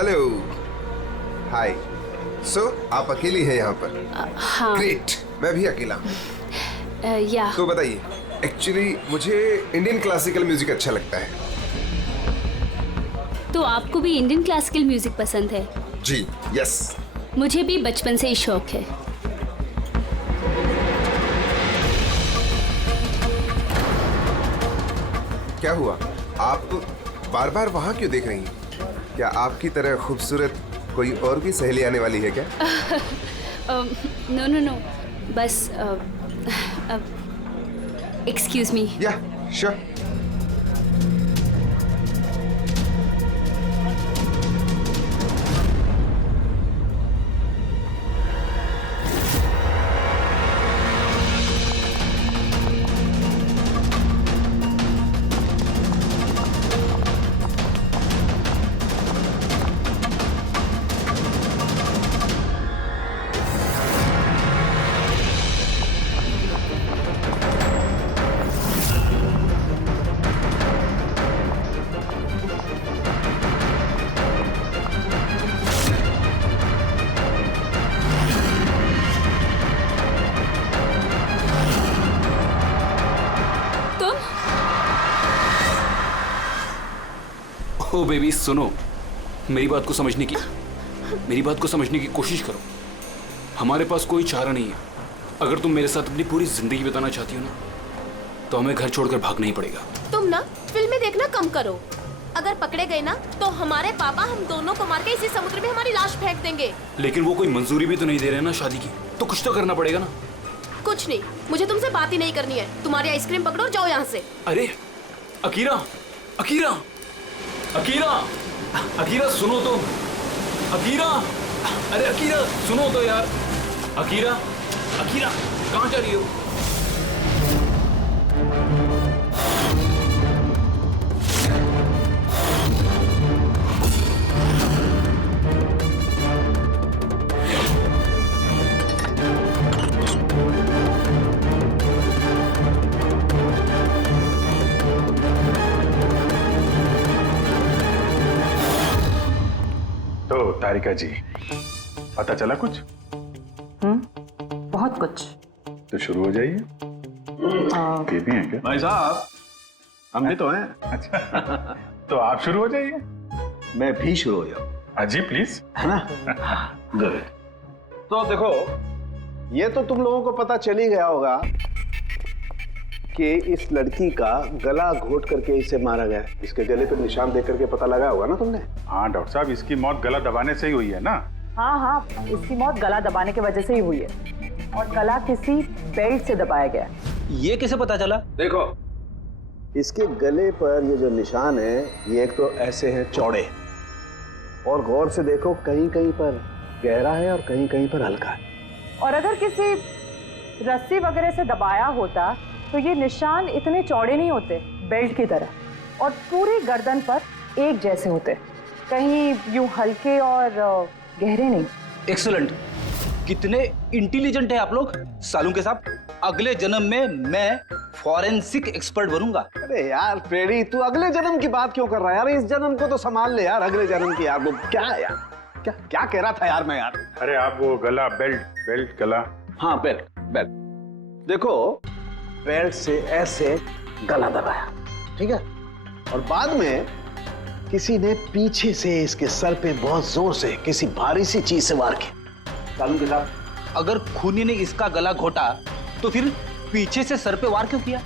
Hello, हाय। सो आप अकेली हैं यहाँ पर? हाँ। ग्रेट, मैं भी अकेला हूँ। या तो बताइए, एक्चुअली मुझे इंडियन क्लासिकल म्यूजिक अच्छा लगता है। तो आपको भी इंडियन क्लासिकल म्यूजिक पसंद है? जी, यस। मुझे भी बचपन से ही शौक है। क्या हुआ, आप बार बार वहाँ क्यों देख रही हैं? क्या आपकी तरह खूबसूरत कोई और भी सहेली आने वाली है क्या? नो नो नो, बस एक्सक्यूज मी। या, श्योर। ओ बेबी सुनो, मेरी बात को समझने की कोशिश करो। हमारे पास कोई चारा नहीं है। अगर तुम मेरे साथ अपनी पूरी जिंदगी बिताना चाहती हो ना, तो हमें घर छोड़कर भागना ही पड़ेगा। तुम ना फिल्में देखना कम करो। अगर पकड़े गए ना तो हमारे पापा हम दोनों को मार के इसी समुद्र में हमारी लाश फेंक देंगे। लेकिन वो कोई मंजूरी भी तो नहीं दे रहे ना शादी की, तो कुछ तो करना पड़ेगा ना। कुछ नहीं, मुझे तुमसे बात ही नहीं करनी है। तुम्हारी आइसक्रीम पकड़ो और जाओ यहाँ से। अरे अकीरा, अकीरा, अकीरा, अकीरा सुनो तो, अकीरा, अरे अकीरा सुनो तो यार, अकीरा, अकीरा कहाँ जा रही हो? तो तारिका जी, पता चला कुछ? बहुत कुछ। तो शुरू हो जाइए। ये भी है क्या? भाई साहब, हम भी तो हैं। अच्छा तो आप शुरू हो जाइए। मैं भी शुरू हो जाऊं, अजी प्लीज। है ना? गुड। तो देखो, ये तो तुम लोगों को पता चल ही गया होगा कि इस लड़की का गला घोट करके इसे मारा गया। इसके गले पर निशान देख करके पता लगा होगा ना तुमने? हाँ डॉक्टर साहब, इसकी मौत गला दबाने से ही हुई है ना? हाँ, इसकी मौत गला दबाने की वजह से ही हुई है, और गला किसी बेल्ट से दबाया गया। ये कैसे पता चला? देखो, इसके गले पर ये जो निशान है, ये एक तो ऐसे हैं चौड़े, और गौर से देखो कहीं कहीं पर गहरा है और कहीं कहीं पर हल्का है। और अगर किसी रस्सी वगैरह से दबाया होता तो ये निशान इतने चौड़े नहीं होते बेल्ट की तरह, और पूरी गर्दन पर एक जैसे होते, कहीं यूं हल्के और गहरे नहीं। एक्सीलेंट, कितने इंटेलिजेंट है आप लोग। सालू के साहब, अगले जन्म में मैं फॉरेंसिक एक्सपर्ट बनूंगा। अरे यार फ्रेडी, तू अगले जन्म की बात क्यों कर रहा है यार? इस जन्म को तो संभाल ले यार, अगले जन्म की यार। वो क्या है यार, क्या क्या कह रहा था यार मैं यार? अरे आप वो गला, बेल्ट गला। हाँ बेल्ट। देखो, बेल्ट से ऐसे गला दबाया, ठीक है, और बाद में किसी ने पीछे से इसके सर पे बहुत जोर से किसी भारी सी चीज से वार किया। सालू के साथ, अगर खूनी ने इसका गला घोटा तो फिर पीछे से सर पे वार क्यों किया?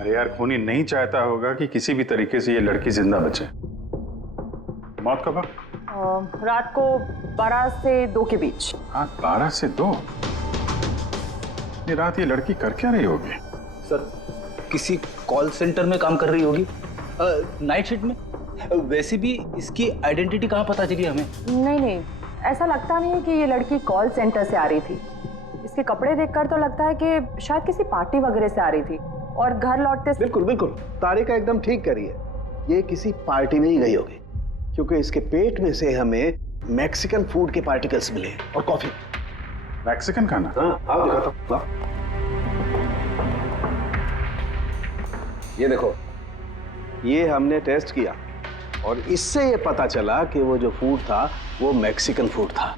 अरे यार, खूनी नहीं चाहता होगा कि किसी भी तरीके से ये लड़की जिंदा बचे। मौत कब? रात को 12 से 2 के बीच। हाँ, 12 से 2। ये रात ये लड़की कर क्या रही होगी? सर, किसी कॉल सेंटर में काम कर रही होगी, नाइट शिफ्ट में। वैसे भी इसकी आइडेंटिटी कहाँ पता चली हमें? नहीं, ऐसा लगता नहीं है कि ये लड़की कॉल सेंटर से आ रही थी। इसके कपड़े देखकर तो लगता है कि शायद किसी पार्टी वगैरह से आ रही थी, और घर लौटते। बिल्कुल तारिका एकदम ठीक करी है। ये किसी पार्टी में ही गई होगी, क्योंकि इसके पेट में से हमें मैक्सिकन फूड के पार्टिकल्स मिले और कॉफी। मैक्सिकन खाना? हाँ, आओ दिखाता हूं। ये देखो, ये हमने टेस्ट किया और इससे ये पता चला कि वो जो फूड था वो मैक्सिकन फूड था।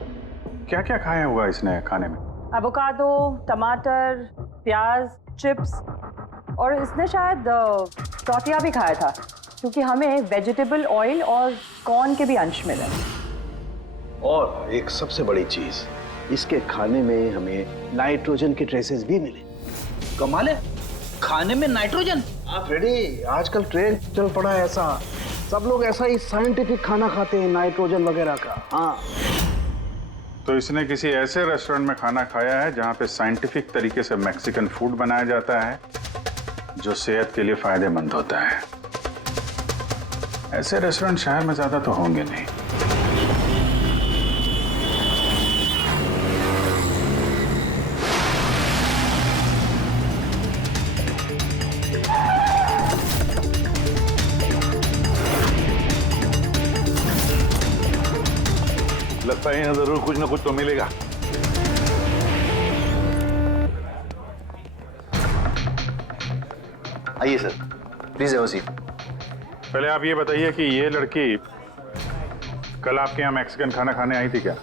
क्या क्या खाया हुआ इसने खाने में? एवोकाडो, टमाटर, प्याज, चिप्स और इसने शायद टॉर्टिया भी खाया था, क्योंकि हमें वेजिटेबल ऑयल और कॉर्न के भी अंश मिले। और एक सबसे बड़ी चीज, इसके खाने में हमें नाइट्रोजन के ट्रेसेस भी मिले। कमाल है, खाने में नाइट्रोजन। हाँ फ्रेडी, आजकल ट्रेंड चल पड़ा है ऐसा, सब लोग ऐसा ही साइंटिफिक खाना खाते हैं, नाइट्रोजन वगैरह का। हाँ, तो इसने किसी ऐसे रेस्टोरेंट में खाना खाया है जहां पे साइंटिफिक तरीके से मैक्सिकन फूड बनाया जाता है जो सेहत के लिए फायदेमंद होता है। ऐसे रेस्टोरेंट शहर में ज्यादा तो होंगे नहीं। लगता है यहाँ जरूर कुछ ना कुछ तो मिलेगा। आइए sir, please have a seat. पहले आप ये बताइए कि ये लड़की कल आपके यहाँ मैक्सिकन खाना खाने आई थी क्या?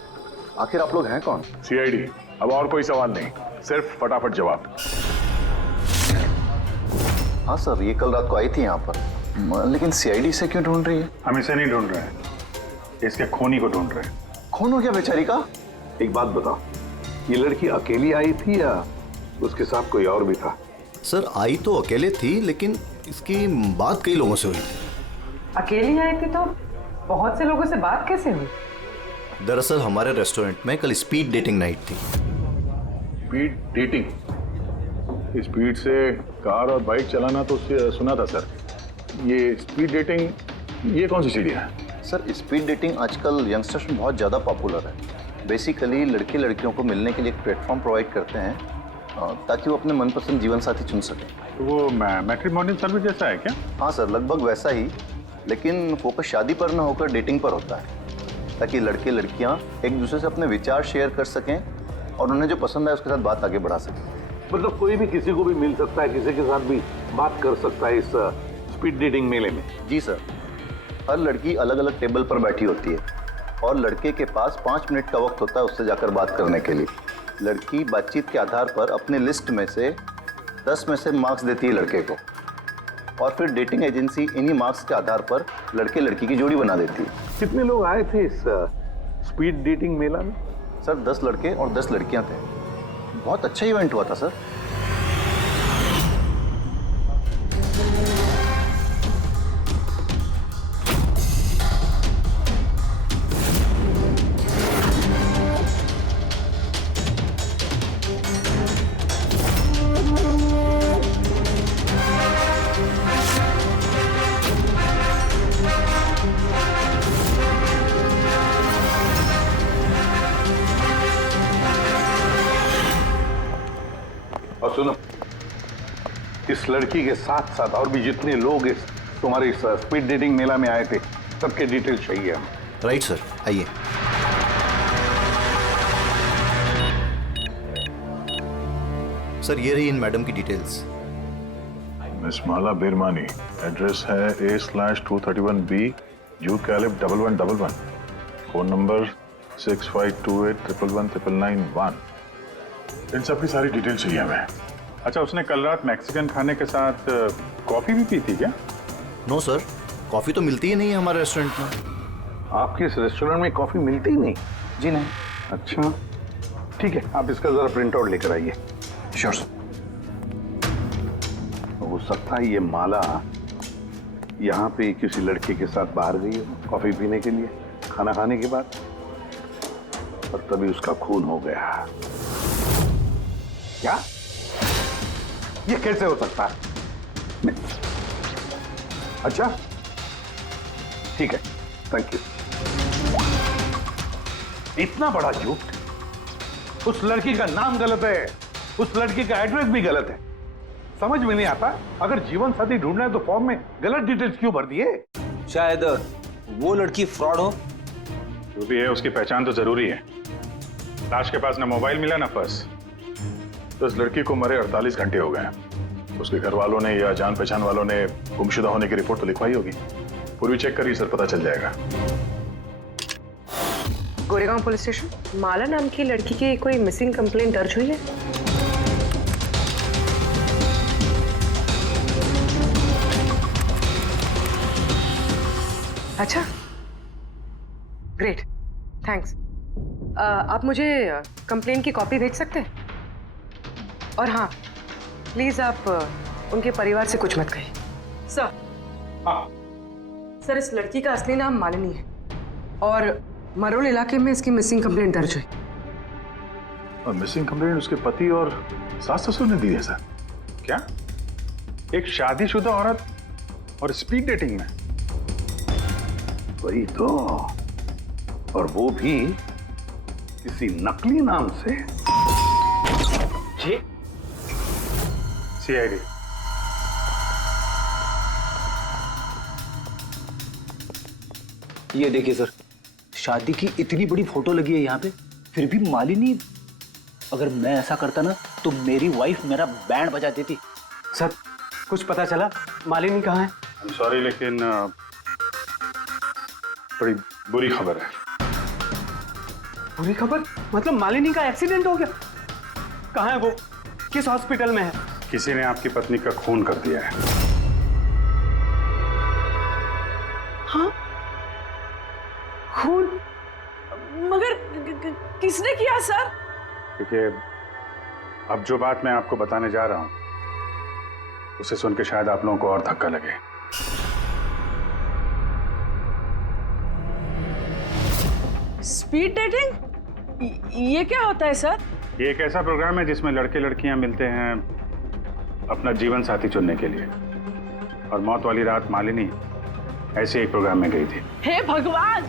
आखिर आप लोग हैं कौन? सीआईडी। अब और कोई सवाल नहीं, सिर्फ फटाफट जवाब। हाँ सर, ये कल रात को आई थी यहाँ पर, लेकिन सीआईडी से क्यों ढूंढ रही है? हम इसे नहीं ढूंढ रहे हैं, इसके खूनी को ढूंढ रहे हैं। खून हो गया बेचारी का? एक बात बताओ, ये लड़की अकेली आई थी या उसके साथ कोई और भी था? सर, आई तो अकेले थी, लेकिन इसकी बात कई लोगों से हुई थी। अकेली आई थी तो बहुत से लोगों से बात कैसे हुई? दरअसल हमारे रेस्टोरेंट में कल स्पीड डेटिंग नाइट थी। Speed dating? स्पीड से कार और बाइक चलाना तो सुना था सर। ये स्पीड डेटिंग ये कौन सी सीढ़ी है? सर, स्पीड डेटिंग आजकल यंगस्टर्स में बहुत ज़्यादा पॉपुलर है। बेसिकली लड़के लड़कियों को मिलने के लिए एक प्लेटफॉर्म प्रोवाइड करते हैं ताकि वो अपने मनपसंद जीवन साथी चुन सकें। तो वो मैट्रिमोनियल सर्विस जैसा है क्या? हाँ सर, लगभग वैसा ही, लेकिन फोकस शादी पर न होकर डेटिंग पर होता है, ताकि लड़के लड़कियाँ एक दूसरे से अपने विचार शेयर कर सकें और उन्हें जो पसंद है उसके साथ बात आगे बढ़ा सकें। मतलब कोई भी किसी को भी मिल सकता है, किसी के साथ भी बात कर सकता है इस स्पीड डेटिंग मेले में? जी सर, हर लड़की अलग अलग टेबल पर बैठी होती है और लड़के के पास 5 मिनट का वक्त होता है उससे जाकर बात करने के लिए। लड़की बातचीत के आधार पर अपने लिस्ट में से 10 में से मार्क्स देती है लड़के को, और फिर डेटिंग एजेंसी इन्हीं मार्क्स के आधार पर लड़के लड़की की जोड़ी बना देती है। कितने लोग आए थे इस स्पीड डेटिंग मेला में? सर, 10 लड़के और 10 लड़कियां थे। बहुत अच्छा इवेंट हुआ था सर। और सुनो, इस लड़की के साथ साथ और भी जितने लोग इस तुम्हारे इस स्पीड डेटिंग मेला में आए थे, सबके डिटेल्स चाहिए हमें। राइट सर, आइए। सर, ये रही इन मैडम की डिटेल्स। मिस माला बिरमानी, एड्रेस है A/231B जू कैलिप 1111, फोन नंबर 6528119991। इन सब की सारी डिटेल चाहिए हमें। अच्छा, उसने कल रात मैक्सिकन खाने के साथ कॉफी भी पी थी क्या? नो सर, कॉफ़ी तो मिलती ही नहीं है हमारे रेस्टोरेंट में। आपके इस रेस्टोरेंट में कॉफी मिलती ही नहीं? जी नहीं। अच्छा, ठीक है, आप इसका जरा प्रिंट आउट लेकर आइए। Sure sir. हो सकता है ये माला यहाँ पे किसी लड़के के साथ बाहर गई हो कॉफी पीने के लिए खाना खाने के बाद, और तभी उसका खून हो गया। क्या? ये कैसे हो सकता है? नहीं। अच्छा, ठीक है, थैंक यू। इतना बड़ा झूठ! उस लड़की का नाम गलत है, उस लड़की का एड्रेस भी गलत है। समझ में नहीं आता, अगर जीवन साथी ढूंढना है तो फॉर्म में गलत डिटेल्स क्यों भर दिए? शायद वो लड़की फ्रॉड हो। जो भी है उसकी पहचान तो जरूरी है। लाश के पास ना मोबाइल मिला ना पर्स। तो इस लड़की को मरे 48 घंटे हो गए। उसके घर वालों ने या जान पहचान वालों ने गुमशुदा होने की रिपोर्ट तो लिखवाई होगी। पूरी चेक करिए सर, पता चल जाएगा। गोरेगांव पुलिस स्टेशन, माला नाम की लड़की की कोई मिसिंग कंप्लेंट दर्ज हुई है? अच्छा, ग्रेट, थैंक्स। आप मुझे कंप्लेंट की कॉपी भेज सकते हैं? और हाँ, प्लीज आप उनके परिवार से कुछ मत कहिए। सर, हाँ सर, इस लड़की का असली नाम मालिनी है और मरोल इलाके में इसकी मिसिंग कंप्लेंट दर्ज हुई। और मिसिंग कंप्लेंट उसके पति और सास ससुर ने दी है सर? क्या एक शादीशुदा औरत और स्पीड डेटिंग में? वही तो, और वो भी किसी नकली नाम से। जी सीआईडी। ये देखिए सर, शादी की इतनी बड़ी फोटो लगी है यहाँ पे, फिर भी मालिनी। अगर मैं ऐसा करता ना तो मेरी वाइफ मेरा बैंड बजा देती। सर, कुछ पता चला मालिनी कहाँ है? आई एम सॉरी, लेकिन बड़ी बुरी खबर है। बुरी खबर? मतलब मालिनी का एक्सीडेंट हो गया? कहाँ है वो? किस हॉस्पिटल में है? किसी ने आपकी पत्नी का खून कर दिया है। हाँ? खून? मगर किसने किया सर? क्योंकि अब जो बात मैं आपको बताने जा रहा हूं उसे सुन के शायद आप लोगों को और धक्का लगे। Speed dating? ये क्या होता है सर? ये एक ऐसा प्रोग्राम है जिसमें लड़के लड़कियां मिलते हैं अपना जीवन साथी चुनने के लिए। और मौत वाली रात मालिनी ऐसे एक प्रोग्राम में गई थी। हे भगवान,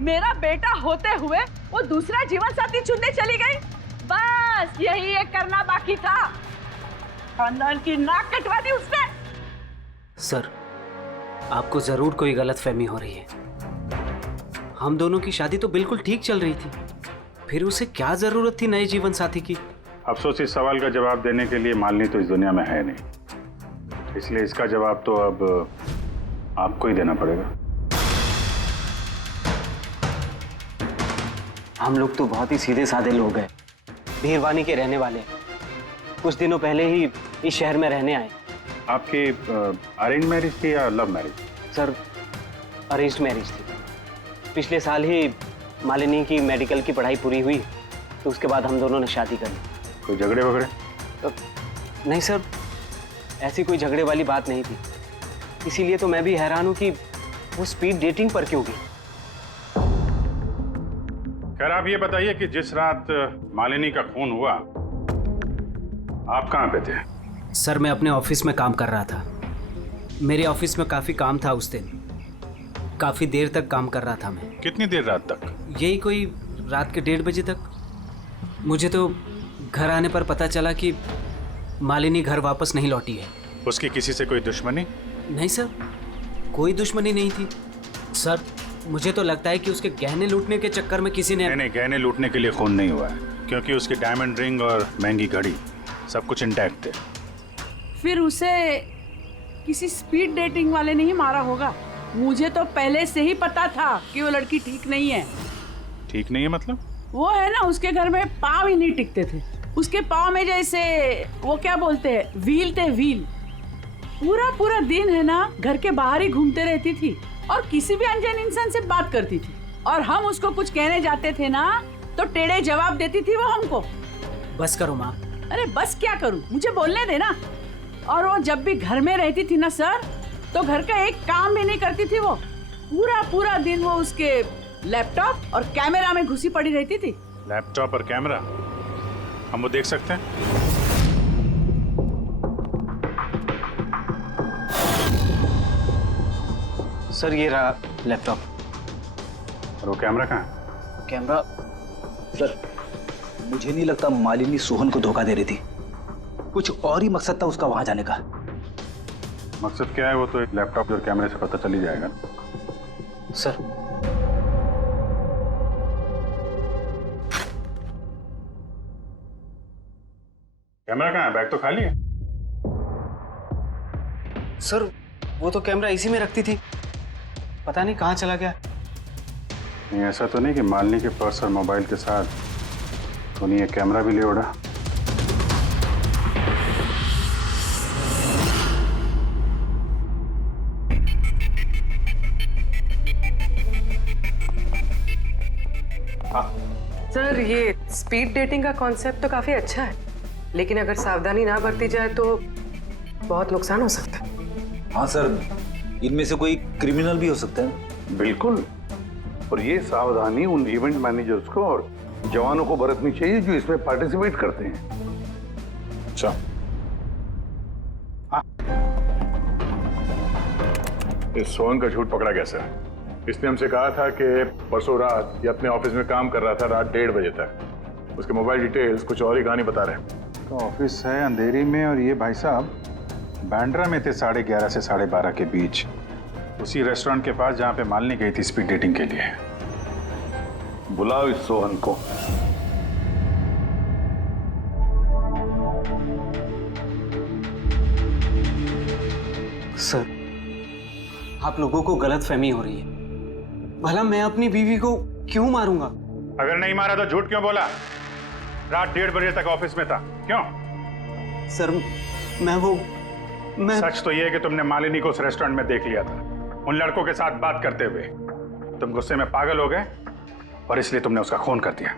मेरा बेटा होते हुए वो दूसरा जीवन साथी चुनने चली गई। बस यही एक करना बाकी था। खानदान की नाक कटवा दी उसने। सर, आपको जरूर कोई गलतफहमी हो रही है। हम दोनों की शादी तो बिल्कुल ठीक चल रही थी, फिर उसे क्या जरूरत थी नए जीवन साथी की? अफसोस इस सवाल का जवाब देने के लिए मालिनी तो इस दुनिया में है नहीं, इसलिए इसका जवाब तो अब आपको ही देना पड़ेगा। हम लोग तो बहुत ही सीधे साधे लोग हैं, भीरवानी के रहने वाले। कुछ दिनों पहले ही इस शहर में रहने आए। आपकी अरेंज मैरिज थी या love marriage? Sir, arranged marriage थी। पिछले साल ही मालिनी की मेडिकल की पढ़ाई पूरी हुई, तो उसके बाद हम दोनों ने शादी कर ली। कोई झगड़े वगड़े? नहीं सर, ऐसी कोई झगड़े वाली बात नहीं थी। इसीलिए तो मैं भी हैरान हूं कि वो स्पीड डेटिंग पर क्यों गई। खैर, आप ये बताइए कि जिस रात मालिनी का खून हुआ आप कहाँ पे थे? सर, मैं अपने ऑफिस में काम कर रहा था। मेरे ऑफिस में काफ़ी काम था उस दिन। काफ़ी देर तक काम कर रहा था मैं। कितनी देर रात तक? यही कोई रात के 1:30 बजे तक। मुझे तो घर आने पर पता चला कि मालिनी घर वापस नहीं लौटी है। उसकी किसी से कोई दुश्मनी? नहीं सर, कोई दुश्मनी नहीं थी। सर, मुझे तो लगता है कि उसके गहने लूटने के चक्कर में किसी ने... नहीं, गहने लूटने के लिए खून नहीं हुआ है, क्योंकि उसकी डायमंड रिंग और महंगी घड़ी सब कुछ इंटैक्ट थे। फिर उसे किसी स्पीड डेटिंग वाले ने ही मारा होगा। मुझे तो पहले से ही पता था कि वो लड़की ठीक नहीं है। ठीक नहीं है मतलब? वो है ना, उसके घर में पाँव ही नहीं टिकते थे। उसके पाँव में जैसे वो क्या बोलते हैं, व्हील थे, व्हील। पूरा पूरा दिन है ना घर के बाहर ही घूमते रहती थी और किसी भी अनजान इंसान से बात करती थी। और हम उसको कुछ कहने जाते थे ना तो टेढ़े जवाब देती थी वो हमको। बस करो माँ। अरे बस क्या करूं, मुझे बोलने देना। और वो जब भी घर में रहती थी ना सर, तो घर का एक काम भी नहीं करती थी। वो पूरा पूरा दिन वो उसके लैपटॉप और कैमरा में घुसी पड़ी रहती थी। लैपटॉप और कैमरा हम वो देख सकते हैं? सर, ये रहा लैपटॉप। और वो कैमरा कहाँ है? कैमरा? सर, मुझे नहीं लगता मालिनी सोहन को धोखा दे रही थी। कुछ और ही मकसद था उसका वहां जाने का। मकसद क्या है वो तो एक लैपटॉप और कैमरे से पता चल ही जाएगा। सर, कैमरा कहाँ है? बैग तो खाली है। सर, वो तो कैमरा इसी में रखती थी। पता नहीं कहाँ चला गया। नहीं, ऐसा तो नहीं कि मालिनी के पर्स और मोबाइल के साथ तूने ये कैमरा भी ले उड़ा? सर, ये स्पीड डेटिंग का कॉन्सेप्ट तो काफी अच्छा है, लेकिन अगर सावधानी ना बरती जाए तो बहुत नुकसान हो सकता है। हाँ सर, इनमें से कोई क्रिमिनल भी हो सकता है। बिल्कुल। और ये सावधानी उन इवेंट मैनेजर्स को और जवानों को बरतनी चाहिए जो इसमें पार्टिसिपेट करते हैं। अच्छा, इस सोहन का झूठ पकड़ा कैसे? इसने हमसे कहा था कि परसों रात ये अपने ऑफिस में काम कर रहा था रात 1:30 बजे तक। उसके मोबाइल डिटेल्स कुछ और ही कहानी बता रहे हैं। तो ऑफिस है अंधेरी में और ये भाई साहब बांद्रा में थे 11:30 से 12:30 के बीच, उसी रेस्टोरेंट के पास जहां पे मालिनी गई थी स्पीड डेटिंग के लिए। बुलाओ इस सोहन को। सर, आप लोगों को गलतफहमी हो रही है। भला मैं अपनी बीवी को क्यों मारूंगा? अगर नहीं मारा तो झूठ क्यों बोला? रात 1:30 बजे तक ऑफिस में था, क्यों? सर, मैं सच तो ये है कि तुमने मालिनी को उस रेस्टोरेंट में देख लिया था, उन लड़कों के साथ बात करते हुए। तुम गुस्से में पागल हो गए और इसलिए तुमने उसका खून कर दिया।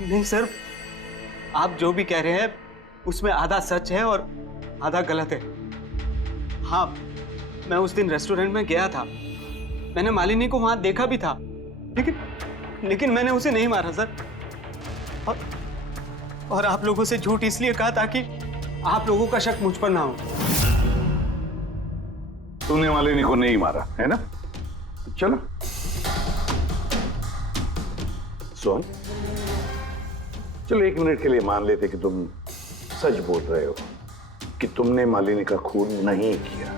नहीं सर, आप जो भी कह रहे हैं उसमें आधा सच है और आधा गलत है। हाँ, मैं उस दिन रेस्टोरेंट में गया था, मैंने मालिनी को वहां देखा भी था, लेकिन मैंने उसे नहीं मारा सर। और आप लोगों से झूठ इसलिए कहा ताकि आप लोगों का शक मुझ पर ना हो। तूने मालिनी को नहीं मारा है ना? चलो सोहन, चलो 1 मिनट के लिए मान लेते कि तुम सच बोल रहे हो कि तुमने मालिनी का खून नहीं किया,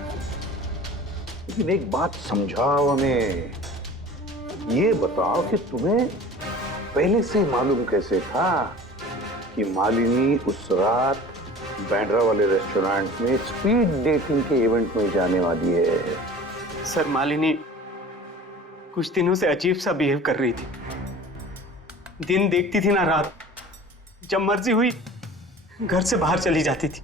लेकिन एक बात समझाओ हमें। ये बताओ कि तुम्हें पहले से मालूम कैसे था कि मालिनी उस रात बांद्रा वाले रेस्टोरेंट में स्पीड डेटिंग के इवेंट में जाने वाली है? सर, मालिनी कुछ दिनों से अजीब सा बिहेव कर रही थी। दिन देखती थी ना रात, जब मर्जी हुई घर से बाहर चली जाती थी।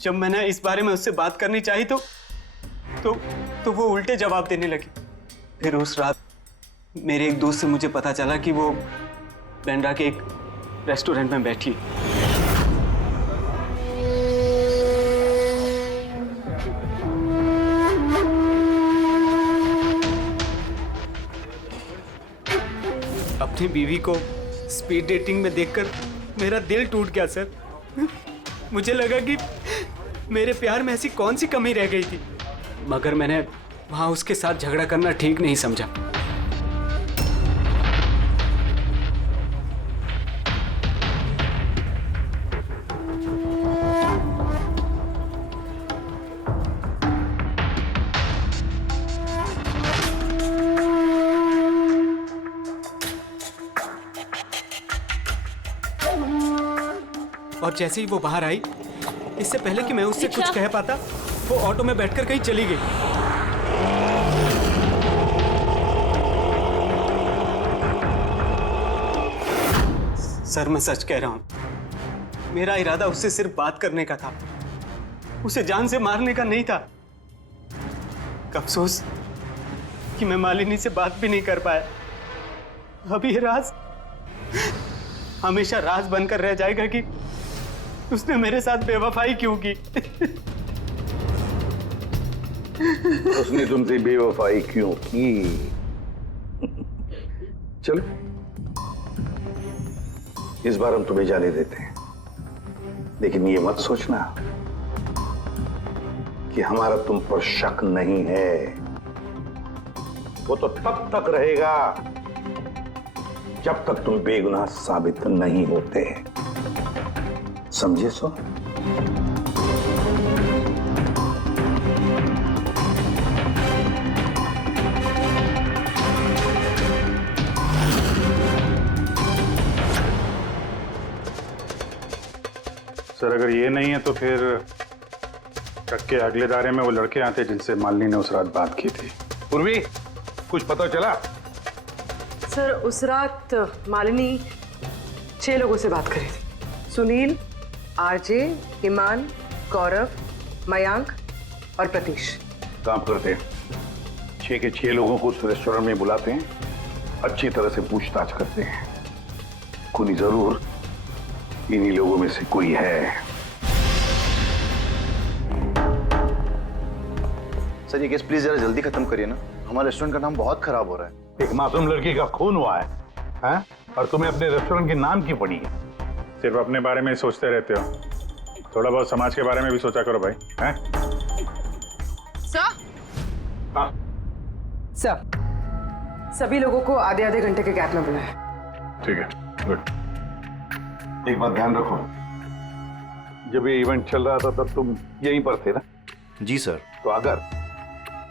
जब मैंने इस बारे में उससे बात करनी चाहिए तो वो उल्टे जवाब देने लगी। फिर उस रात मेरे एक दोस्त से मुझे पता चला कि वो बांद्रा के एक रेस्टोरेंट में बैठी। अपनी बीवी को स्पीड डेटिंग में देखकर मेरा दिल टूट गया सर। मुझे लगा कि मेरे प्यार में ऐसी कौन सी कमी रह गई थी, मगर मैंने वहां उसके साथ झगड़ा करना ठीक नहीं समझा। और जैसे ही वो बाहर आई, इससे पहले कि मैं उससे कुछ कह पाता, वो ऑटो में बैठकर कहीं चली गई। सर, मैं सच कह रहा हूं, मेरा इरादा उससे सिर्फ बात करने का था, उसे जान से मारने का नहीं था। अफसोस कि मैं मालिनी से बात भी नहीं कर पाया। अब ये राज हमेशा राज बनकर रह जाएगा कि उसने मेरे साथ बेवफाई क्यों की। उसने तुमसे बेवफाई क्यों की? चलो, इस बार हम तुम्हें जाने देते हैं, लेकिन ये मत सोचना कि हमारा तुम पर शक नहीं है। वो तो तब तक रहेगा जब तक तुम बेगुनाह साबित नहीं होते। समझे सो? सर, अगर ये नहीं है तो फिर ट्रक के अगले दायरे में वो लड़के आते जिनसे मालिनी ने उस रात बात की थी। पूर्वी, कुछ पता चला? सर उस रात मालिनी 6 लोगों से बात करी थी। सुनील, आरजे, ईमान, गौरव, मयांक और प्रतीश। काम करते हैं, 6 के 6 लोगों को उस रेस्टोरेंट में बुलाते हैं, अच्छी तरह से पूछताछ करते हैं। खूनी जरूर इन्हीं लोगों में से कोई है। सर ये केस प्लीज जरा जल्दी खत्म करिए ना, हमारे रेस्टोरेंट का नाम बहुत खराब हो रहा है। एक मासूम लड़की का खून हुआ है, हैं? और तुम्हें अपने रेस्टोरेंट के नाम की पड़ी है। सिर्फ अपने बारे में सोचते रहते हो, थोड़ा बहुत समाज के बारे में भी सोचा करो भाई, हैं? सर, हाँ सर, सभी लोगों को आधे आधे घंटे के गैप में बुलाएं। ठीक है, गुड। एक बात ध्यान रखो, जब ये इवेंट चल रहा था तब तुम यहीं पर थे ना? जी सर। तो अगर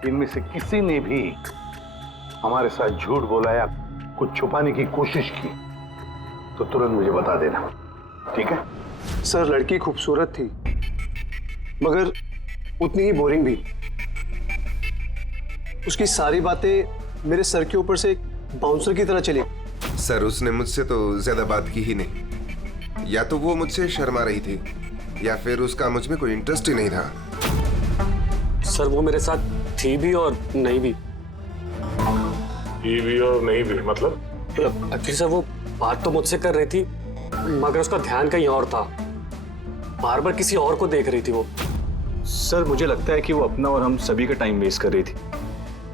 इनमें से किसी ने भी हमारे साथ झूठ बोला या कुछ छुपाने की कोशिश की तो तुरंत मुझे बता देना, ठीक है? सर लड़की खूबसूरत थी मगर उतनी ही बोरिंग भी। उसकी सारी बातें मेरे सर के ऊपर से एक बाउंसर की तरह चली। सर उसने मुझसे तो ज्यादा बात की ही नहीं, या तो वो मुझसे शर्मा रही थी या फिर उसका मुझ में कोई इंटरेस्ट ही नहीं था। सर वो मेरे साथ थी भी और नहीं भी। थी भी और नहीं भी मतलब? एक्चुअली सर वो बात तो मुझसे कर रही थी मगर उसका ध्यान कहीं और था, बार बार किसी और को देख रही थी वो। सर मुझे लगता है कि वो अपना और हम सभी का टाइम वेस्ट कर रही थी।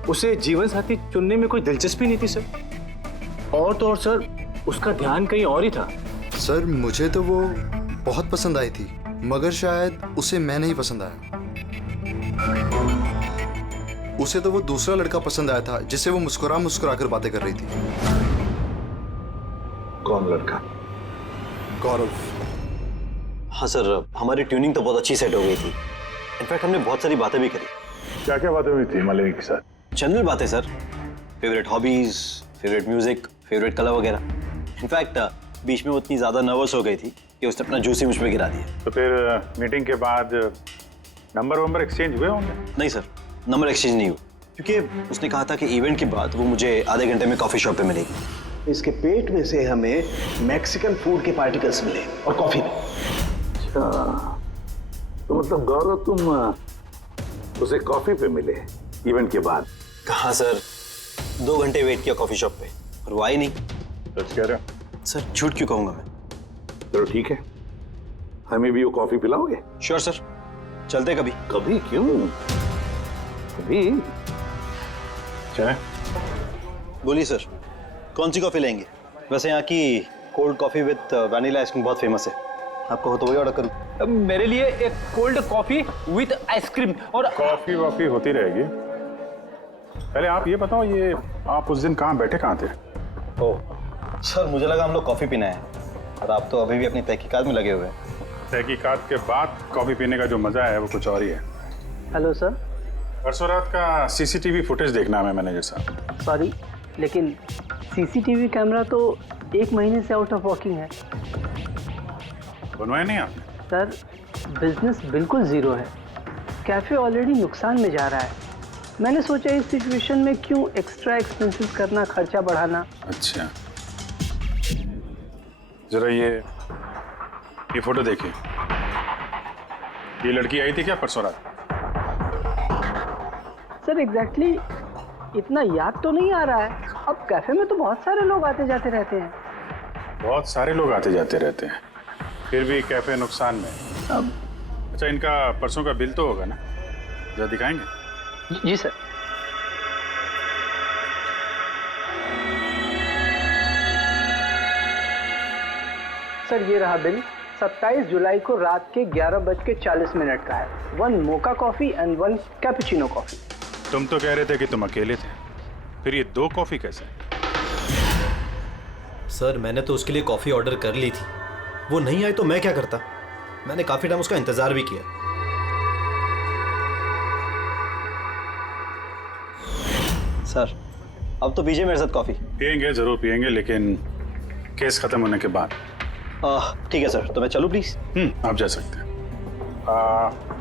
उसे जीवन साथी चुनने में कोई दिलचस्पी नहीं थी सर। और तो और सर उसका ध्यान कहीं और ही था। सर मुझे तो वो बहुत पसंद आई थी मगर शायद उसे मैं नहीं पसंद आया। उसे तो वो दूसरा लड़का पसंद आया था जिससे वो मुस्कुरा मुस्कुरा कर बातें कर रही थी। कौन लड़का? गौरव। हाँ सर, हमारी ट्यूनिंग तो बहुत अच्छी सेट हो गई थी। इनफैक्ट हमने बहुत सारी बातें भी करी। क्या क्या बातें हुई थी मालिनी के साथ? जनरल बातें sir, favourite hobbies, favourite music, favourite colour वगैरह। इनफैक्ट बीच में वो इतनी ज्यादा नर्वस हो गई थी कि उसने अपना जूस ही मुझ पे गिरा दिया। तो फिर मीटिंग के बाद नंबर एक्सचेंज हुए होंगे? नहीं सर, नंबर एक्सचेंज नहीं हुआ क्योंकि उसने कहा था कि इवेंट के बाद वो मुझे आधे घंटे में कॉफी शॉप पे मिलेगी। इसके पेट में से हमें मैक्सिकन फूड के पार्टिकल्स मिले और कॉफी में। अच्छा, तो मतलब गौरव तुम उसे कॉफी पे मिले इवेंट के बाद? कहाँ सर, 2 घंटे वेट किया कॉफी शॉप पे और वो आई नहीं। सच कह रहे हो? सर झूठ क्यों कहूंगा मैं। चलो ठीक है, हमें भी वो कॉफी पिलाओगे? श्योर सर, चलते कभी। कभी क्यों, कभी। चाय? बोलिए सर, कौन सी कॉफी लेंगे? वैसे यहाँ की cold coffee with vanilla ice cream बहुत फेमस है, आपको हो तो वही ऑर्डर करूँ। मेरे लिए एक कोल्ड कॉफी विद आइसक्रीम। और कॉफी वॉफी होती रहेगी। पहले आप ये बताओ, ये आप उस दिन कहाँ बैठे कहाँ थे? ओह सर, मुझे लगा हम लोग कॉफी पीना है और आप तो अभी भी अपनी तहकीकात में लगे हुए हैं। तहकीकात के बाद कॉफी पीने का जो मजा है वो कुछ और ही है। Hello sir. परसों रात का सीसीटीवी फुटेज देखना है मैनेजर साहब। सॉरी, लेकिन सीसीटीवी कैमरा तो 1 महीने से आउट ऑफ वर्किंग है। बनवाया नहीं आपने? सर बिजनेस बिल्कुल ज़ीरो है, कैफ़े ऑलरेडी नुकसान में जा रहा है। मैंने सोचा इस सिचुएशन में क्यों एक्स्ट्रा एक्सपेंसेस करना, खर्चा बढ़ाना। अच्छा, जरा ये फोटो देखिए। ये लड़की आई थी क्या परसों रात? सर एग्जैक्टली इतना याद तो नहीं आ रहा है। अब कैफे में तो बहुत सारे लोग आते जाते रहते हैं। बहुत सारे लोग आते जाते रहते हैं, फिर भी कैफे नुकसान में। अब अच्छा, इनका परसों का बिल तो होगा ना, जरा दिखाएंगे? जी सर। सर ये रहा बिल। 27 जुलाई को रात के 11:40 का है। 1 mocha coffee and 1 cappuccino coffee. तुम तो कह रहे थे कि तुम अकेले थे, फिर ये 2 कॉफी कैसे? सर मैंने तो उसके लिए कॉफी ऑर्डर कर ली थी, वो नहीं आई तो मैं क्या करता। मैंने काफी टाइम उसका इंतजार भी किया। सर अब तो पीजिए मेरे साथ कॉफी। पियेंगे, जरूर पियेंगे, लेकिन केस खत्म होने के बाद। ठीक है सर, तो मैं चलूं प्लीज? आप जा सकते हैं।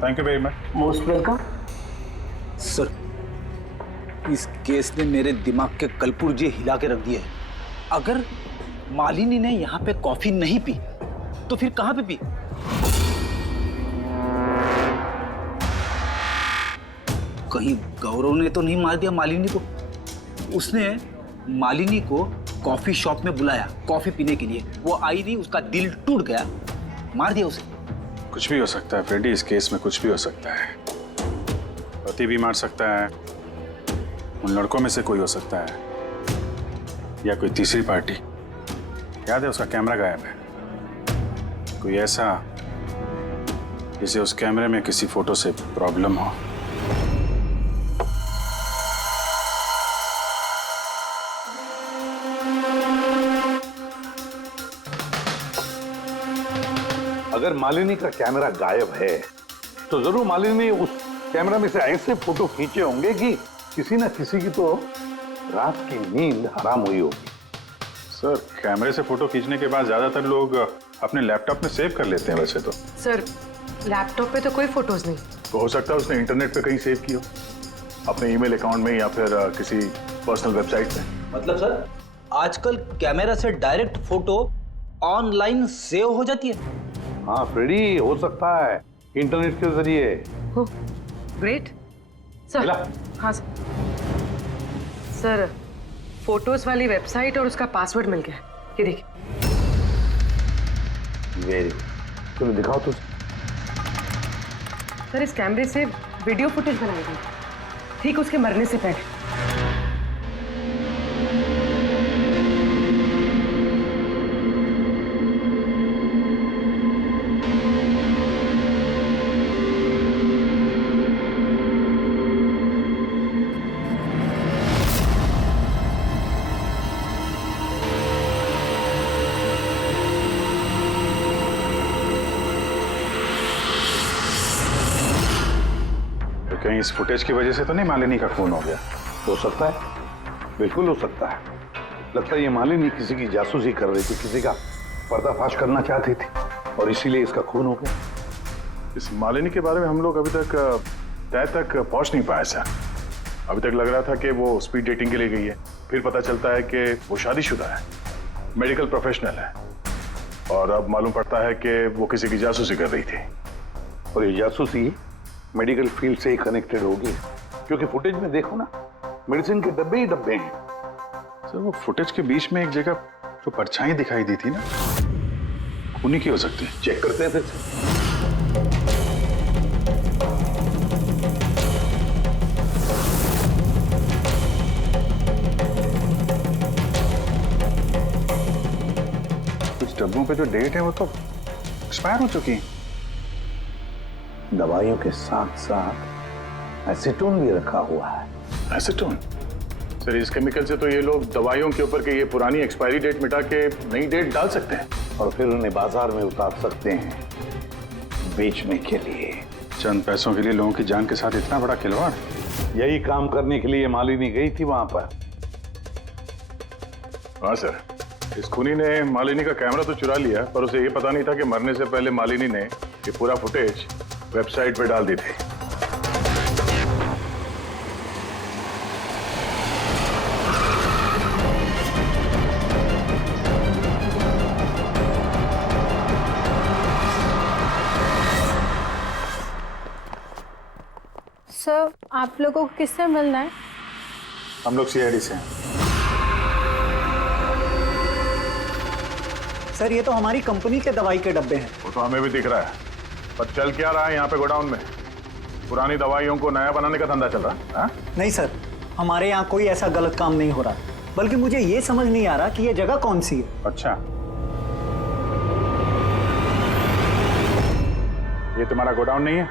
Thank you very much. Most welcome. Sir इस केस ने मेरे दिमाग के कलपुर्जे हिला के रख दिए हैं। अगर मालिनी ने यहाँ पे कॉफी नहीं पी तो फिर कहाँ पे पी? कहीं गौरव ने तो नहीं मार दिया मालिनी को? उसने मालिनी को कॉफी शॉप में बुलाया कॉफी पीने के लिए, वो आई नहीं, उसका दिल टूट गया, मार दिया उसे। कुछ भी हो सकता है फ्रेडी, इस केस में कुछ भी हो सकता है। पति भी मार सकता है, उन लड़कों में से कोई हो सकता है, या कोई तीसरी पार्टी। याद है उसका कैमरा गायब है, कोई ऐसा जिसे उस कैमरे में किसी फोटो से प्रॉब्लम हो। अगर मालिनी का कैमरा गायब है तो जरूर मालिनी ने उस कैमरा में से ऐसे फोटो खींचे होंगे कि किसी ना किसी की तो रात की नींद हराम हुई होगी। सर, कैमरे से फोटो खींचने के बाद ज्यादातर लोग अपने लैपटॉप में सेव कर लेते हैं वैसे तो। सर, लैपटॉप पे तो कोई फोटोज नहीं। तो हो सकता है उसने इंटरनेट पे कहीं सेव की हो, अपने ईमेल अकाउंट में या फिर किसी पर्सनल वेबसाइट पे। मतलब सर, आजकल कैमरा से डायरेक्ट फोटो ऑनलाइन सेव हो जाती है? हाँ फ्रेडी, हो सकता है इंटरनेट के जरिए। Great sir. हाँ सर, फोटोज वाली वेबसाइट और उसका पासवर्ड मिल गया, ये देखिए। वेरी गुड, चलो दिखाओ तो। सर, इस कैमरे से वीडियो फुटेज बनाई गई ठीक उसके मरने से पहले। कहीं इस फुटेज की वजह से तो नहीं मालिनी का खून हो गया? हो सकता है, बिल्कुल हो सकता है। लगता है ये मालिनी किसी की जासूसी कर रही थी, किसी का पर्दाफाश करना चाहती थी और इसीलिए इसका खून हो गया। इस मालिनी के बारे में हम लोग अभी तक तय तक पहुंच नहीं पाए सर। अभी तक लग रहा था कि वो स्पीड डेटिंग के लिए गई है, फिर पता चलता है कि वो शादीशुदा है, मेडिकल प्रोफेशनल है, और अब मालूम पड़ता है कि वो किसी की जासूसी कर रही थी। और ये जासूसी मेडिकल फील्ड से ही कनेक्टेड होगी, क्योंकि फुटेज में देखो ना, मेडिसिन के डब्बे ही डब्बे हैं। सर, वो फुटेज के बीच में एक जगह जो परछाई दिखाई दी थी ना, खूनी की हो सकती है। चेक करते हैं फिर से। कुछ डब्बों पे जो डेट है वो तो एक्सपायर हो चुकी है। दवाइयों के साथ साथ एसीटोन भी रखा हुआ है। एसीटोन? सर, इस केमिकल से तो ये लोग दवाइयों के ऊपर के ये पुरानी एक्सपायरी डेट मिटा के नई डेट डाल सकते हैं और फिर उन्हें बाजार में उतार सकते हैं बेचने के लिए। चंद पैसों के लिए लोगों की जान के साथ इतना बड़ा खिलवाड़? यही काम करने के लिए मालिनी गई थी वहां पर। हाँ सर, इस खूनी ने मालिनी का कैमरा तो चुरा लिया, पर उसे ये पता नहीं था कि मरने से पहले मालिनी ने ये पूरा फुटेज वेबसाइट पे डाल दी थी। सर, आप लोगों को किससे मिलना है? हम लोग सीआईडी से हैं। सर, ये तो हमारी कंपनी के दवाई के डब्बे हैं। वो तो हमें भी दिख रहा है, पर चल क्या रहा है यहाँ पे गोडाउन में? पुरानी दवाइयों को नया बनाने का धंधा चल रहा है? हाँ? नहीं सर, हमारे यहाँ कोई ऐसा गलत काम नहीं हो रहा, बल्कि मुझे ये समझ नहीं आ रहा कि ये जगह कौन सी है। अच्छा, ये तुम्हारा गोडाउन नहीं है?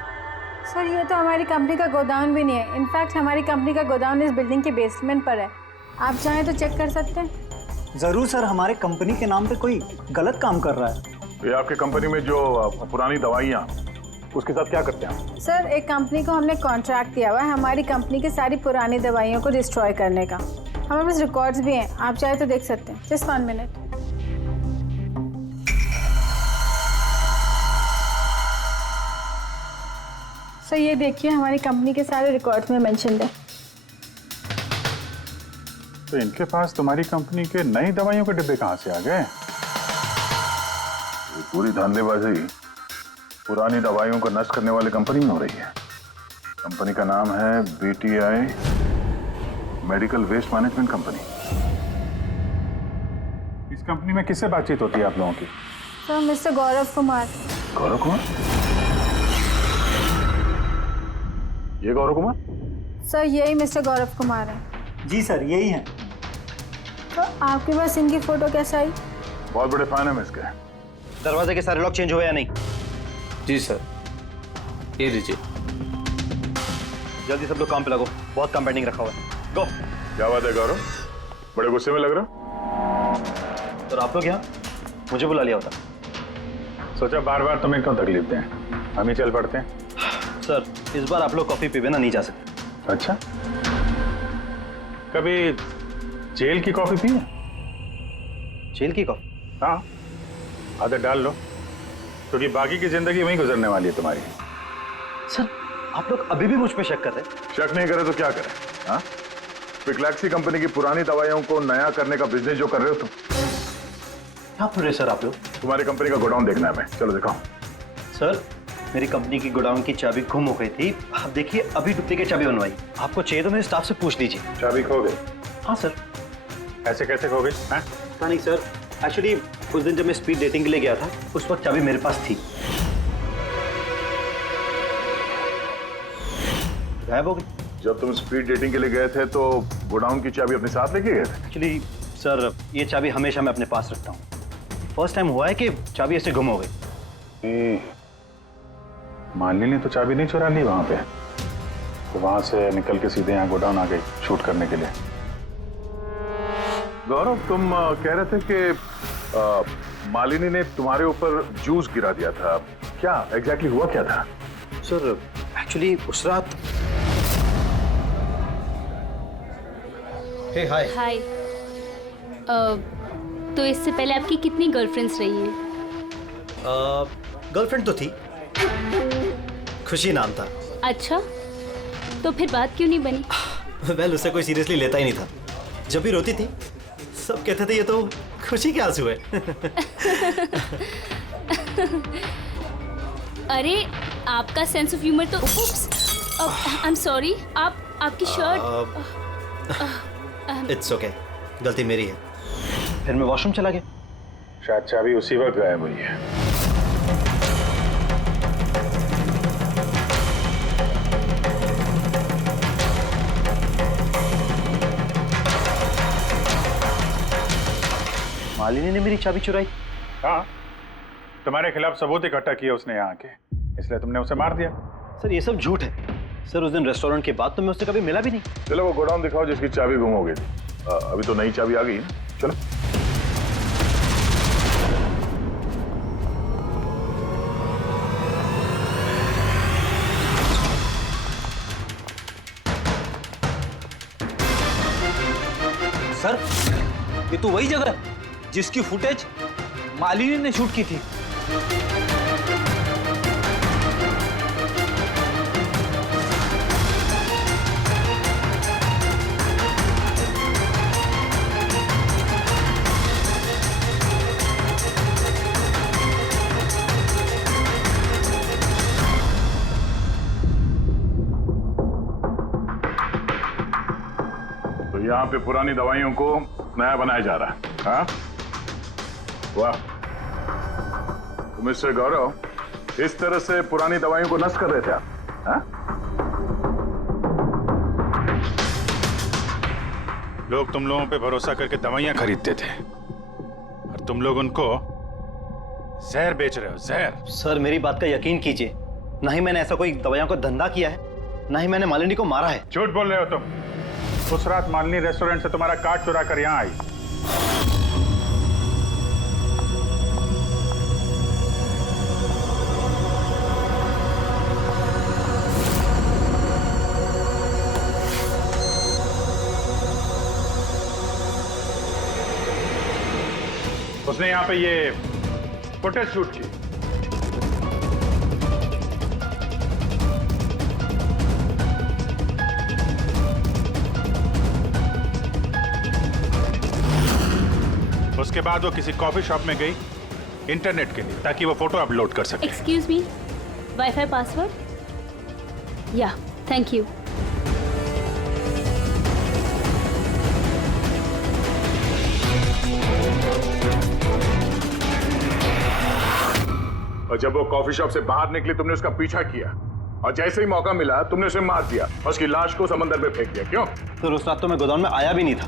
सर, ये तो हमारी कंपनी का गोदाम भी नहीं है। इनफैक्ट हमारी कंपनी का गोदाम इस बिल्डिंग के बेसमेंट पर है। आप चाहें तो चेक कर सकते हैं। जरूर सर, हमारे कंपनी के नाम पे कोई गलत काम कर रहा है। ये आपकी कंपनी में जो पुरानी दवाइयाँ, उसके साथ क्या करते हैं? सर, एक कंपनी को हमने कॉन्ट्रैक्ट दिया हुआ है हमारी कंपनी की सारी पुरानी दवाइयों को डिस्ट्रॉय करने का। हमारे पास रिकॉर्ड्स भी हैं, आप चाहे तो देख सकते हैं। Just 1 minute. सर, ये देखिए, हमारी कंपनी के सारे रिकॉर्ड्स में मेंशन्ड है। तो इनके पास तुम्हारी कंपनी के नई दवाइयों के डिब्बे कहाँ से आ गए? ये पूरी धांधलेबाजी पुरानी दवाइयों को नष्ट करने वाली कंपनी में हो रही है। कंपनी का नाम है BTI medical waste management company. इस कंपनी में किससे बातचीत होती है आप लोगों की? Sir mister Gaurav Kumar. गौरव कुमार? ये गौरव कुमार? सर यही मिस्टर गौरव कुमार है। जी सर यही है। तो आपके पास इनकी फोटो कैसे आई? बहुत बड़े फैन है मैं इसके। दरवाजे के सारे लॉक चेंज हुए या नहीं? जी सर, ये लीजिए। जल्दी सब लोग काम पे लगो, बहुत काम पेंडिंग रखा हुआ है। गो। क्या बात है गौरव, बड़े गुस्से में लग रहे हो? तो आप लोग यहाँ मुझे बुला लिया होता। सोचा बार बार तुम्हें क्यों तकलीफ दें, हम ही चल पड़ते हैं। सर इस बार आप लोग कॉफी पी बिना नहीं जा सकते। अच्छा, कभी जेल की कॉफी पी है? जेल की कॉफी? हाँ, आदत डाल लो, क्योंकि बाकी की जिंदगी वहीं गुजरने वाली है तुम्हारी। सर आप लोग अभी भी मुझ पे शक कर रहे हैं? शक नहीं करे तो क्या करें? हाँ, पिक्लैक्सी कंपनी की पुरानी दवाइयों को नया करने का बिजनेस जो कर रहे हो तुम। क्या बोल रहे सर आप लोग? तुम्हारी कंपनी का गोडाउन देखना है मैं, चलो दिखाओ। सर मेरी कंपनी की गोडाउन की चाबी गुम हो गई थी, आप देखिए अभी डुप्लीकेट चाबी बनवाई। आपको चाहिए तो मेरे स्टाफ से पूछ लीजिए। चाबी खो गई? हाँ सर। ऐसे कैसे खो गई? पता नहीं सर, एक्चुअली उस दिन जब मैं स्पीड डेटिंग के लिए गया था उस वक्त चाबी मेरे पास थी, गायब हो गई। जब तुम स्पीड डेटिंग के लिए गए थे तो गोडाउन की चाबी अपने साथ लेके गए थे? एक्चुअली सर ये चाबी हमेशा मैं अपने पास रखता हूँ। फर्स्ट टाइम हुआ है कि चाबी ऐसे गुम हो गई। मालिनी ने तो चाबी नहीं चुरा ली वहां पे, तो वहां से निकल के सीधे यहाँ गोडाउन आ गई शूट करने के लिए। गौरव तुम कह रहे थे कि मालिनी ने तुम्हारे ऊपर जूस गिरा दिया था, क्या एग्जैक्टली हुआ क्या था? सर एक्चुअली उस रात। हे हाय। हाय। तो इससे पहले आपकी कितनी गर्लफ्रेंड्स रही हैं? गर्लफ्रेंड तो थी, खुशी नाम था। अच्छा, तो फिर बात क्यों नहीं बनी? वेल उसे कोई सीरियसली लेता ही नहीं था। जब भी रोती थी सब कहते थे ये तो खुशी के आंसू है। अरे आपका सेंस ऑफ ह्यूमर तो आई एम सॉरी, आपकी शर्ट। इट्स ओके, गलती मेरी है। फिर मैं वॉशरूम चला गया, शायद चाबी उसी वक्त गायब हुई है। मालिनी ने मेरी चाबी चुराई? हाँ, तुम्हारे खिलाफ सबूत इकट्ठा किया उसने यहाँ आके, इसलिए तुमने उसे मार दिया। सर ये सब झूठ है। सर उस दिन रेस्टोरेंट के बाद तो मैं उससे कभी मिला भी नहीं। चलो वो गोडाउन दिखाओ जिसकी चाबी गुम हो गई थी। अभी तो नई चाबी आ गई है, चलो। सर ये तो वही जगह है जिसकी फुटेज मालिनी ने शूट की थी। तो यहाँ पे पुरानी दवाइयों को नया बनाया जा रहा है। हाँ वाह, तो मिस्टर गौरव इस तरह से पुरानी दवाइयों को नष्ट कर रहे थे आप? हाँ? लोग तुम लोगों पे भरोसा करके दवाइयां खरीदते थे और तुम लोग उनको जहर बेच रहे हो, जहर। सर मेरी बात का यकीन कीजिए, ना ही मैंने ऐसा कोई दवाइयों का धंधा किया है, ना ही मैंने मालिनी को मारा है। झूठ बोल रहे हो तुम। उस रात मालिनी रेस्टोरेंट से तुम्हारा कार्ड चुरा कर यहाँ आई। उसने यहाँ पे ये फुटेज शूट की। उसके बाद वो किसी कॉफी शॉप में गई इंटरनेट के लिए, ताकि वो फोटो अपलोड कर सके। Excuse me, wifi password? या, थैंक यू। और जब वो कॉफी शॉप से बाहर निकली तुमने उसका पीछा किया और जैसे ही मौका मिला तुमने उसे मार दिया और उसकी लाश को समंदर में फेंक दिया। क्यों? सर उस रात तो मैं गोदाम में आया भी नहीं था।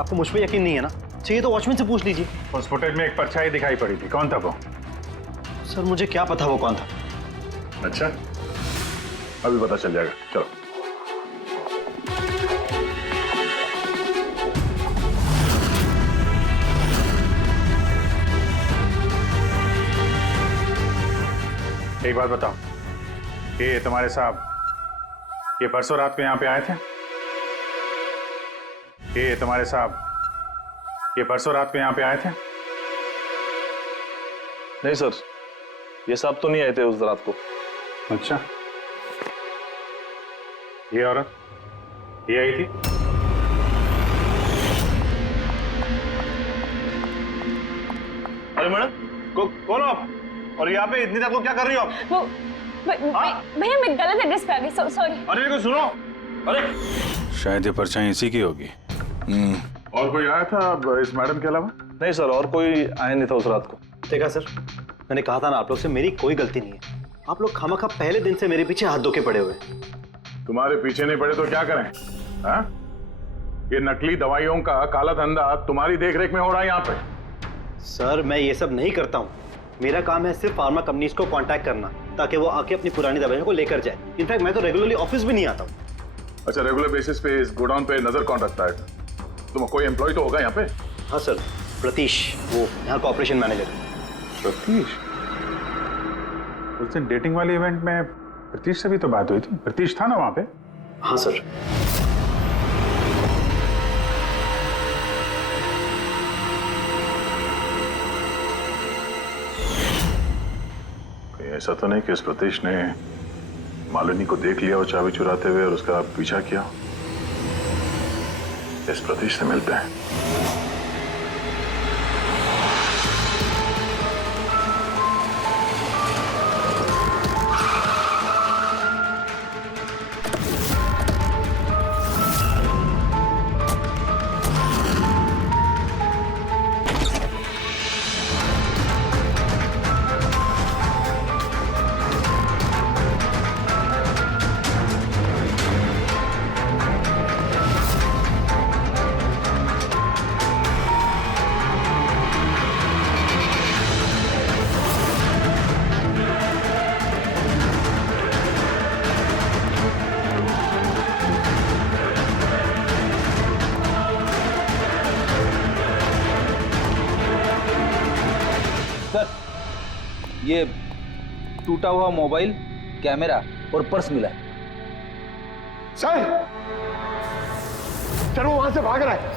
आपको मुझ पर यकीन नहीं है ना? चाहिए तो वॉचमैन से पूछ लीजिए। उस फुटेज में एक परछाई दिखाई पड़ी थी, कौन था वो? सर मुझे क्या पता वो कौन था। अच्छा, अभी पता चल जाएगा, चलो। एक बात बताओ, ये तुम्हारे साहब ये परसों रात को यहाँ पे आए थे? ये तुम्हारे साहब ये परसों रात को यहाँ पे आए थे? नहीं सर, ये साहब तो नहीं आए थे उस रात को। अच्छा, ये औरत ये आई थी? अरे मैडम, कौन हो आप? और यहाँ पे इतनी रात को क्या कर रही हो आप? वो भैया मैं गलत एड्रेस पे आ गई, सॉरी। अरे को सुनो, अरे शायद ये परछाई इसी की होगी। और कोई आया था इस मैडम के अलावा? नहीं सर, और कोई आया नहीं था उस रात को। देखा सर, मैंने कहा था ना आप लोग से मेरी कोई गलती नहीं है। आप लोग खामखा पहले दिन से मेरे पीछे हाथ धो के पड़े हुए। तुम्हारे पीछे नहीं पड़े तो क्या करें? हाँ? ये नकली दवाइयों का काला धंधा तुम्हारी देखरेख में हो रहा है यहाँ पे। सर मैं ये सब नहीं करता हूँ। मेरा काम है सिर्फ फार्मा कंपनीज को कांटेक्ट करना ताकि वो आके अपनी पुरानी दवाइयों को लेकर जाए। इनफैक्ट मैं तो रेगुलरली ऑफिस भी नहीं आता हूँ। अच्छा, रेगुलर बेसिस पे इस गोडाउन पे नजर कौन रखता है? तुम कोई एम्प्लॉय तो होगा यहाँ पे? हाँ सर, प्रतीश, वो यहाँ का ऑपरेशन मैनेजर है। प्रतीश? उस दिन डेटिंग वाले इवेंट में प्रतीश से भी तो बात हुई थी। प्रतीश था ना वहाँ पे? हाँ सर। ऐसा तो नहीं कि इस प्रतीश ने मालिनी को देख लिया और चाबी चुराते हुए और उसका पीछा किया? इस प्रतीश से मिलते हैं। ये टूटा हुआ मोबाइल, कैमरा और पर्स मिला है। सर, वो वहां से भाग रहा है।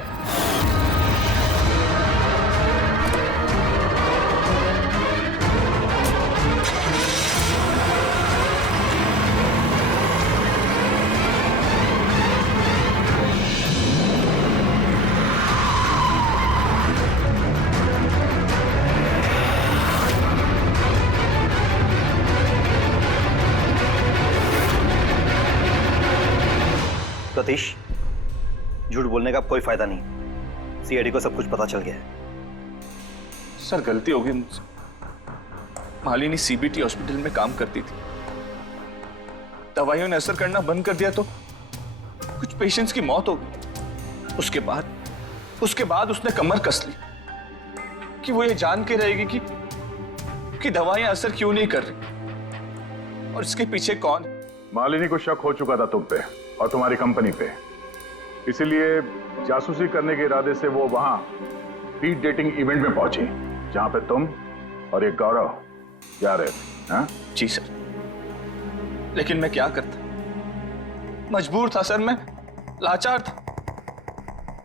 सतीश, झूठ बोलने का कोई फायदा नहीं। सीआईडी को सब कुछ पता चल गया है। सर गलती हो गई मुझसे। मालिनी सीबीटी हॉस्पिटल में काम करती थी। दवाइयों ने असर करना बंद कर दिया तो कुछ पेशेंट्स की मौत हो गई। उसके बाद उसने कमर कस ली कि वो ये जान के रहेगी कि दवाइयां असर क्यों नहीं कर रही और इसके पीछे कौन। मालिनी को शक हो चुका था तुम पे और तुम्हारी कंपनी पे, इसीलिए जासूसी करने के इरादे से वो वहां स्पीड डेटिंग इवेंट में पहुंची जहां पे तुम और एक गौरव जा रहे थे। हाँ? जी सर, लेकिन मैं क्या करता, मजबूर था सर, मैं लाचार था।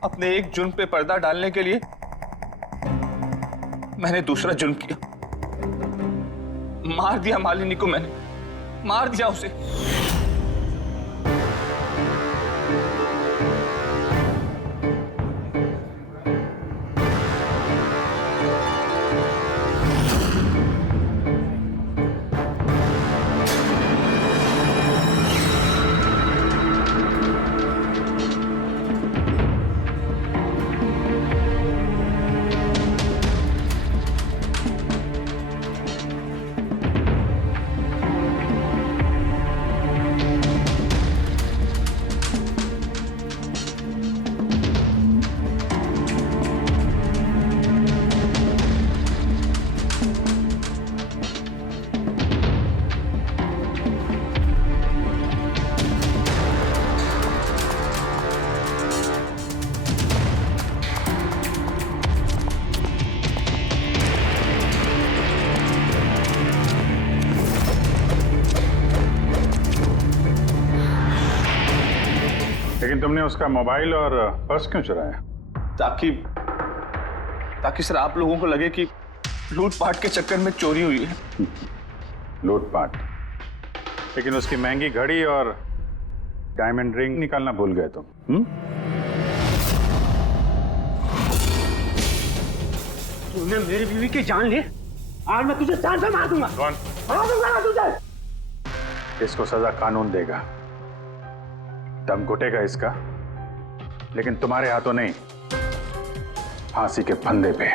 अपने एक जुर्म पे पर्दा डालने के लिए मैंने दूसरा जुर्म किया। मार दिया मालिनी को, मैंने मार दिया उसे। तुमने उसका मोबाइल और पर्स क्यों चुराया? ताकि सर आप लोगों को लगे कि लूटपाट के चक्कर में चोरी हुई है। लूटपाट? लेकिन उसकी महंगी घड़ी और डायमंड रिंग निकालना भूल गए तुम। तूने मेरी बीवी की जान ली, आज मैं तुझे जान से मार दूंगा। कौन? मार दूंगा ना तुझे। इसको सजा कानून देगा। दम घुटेगा इसका, लेकिन तुम्हारे हाथों नहीं, फांसी के फंदे पे।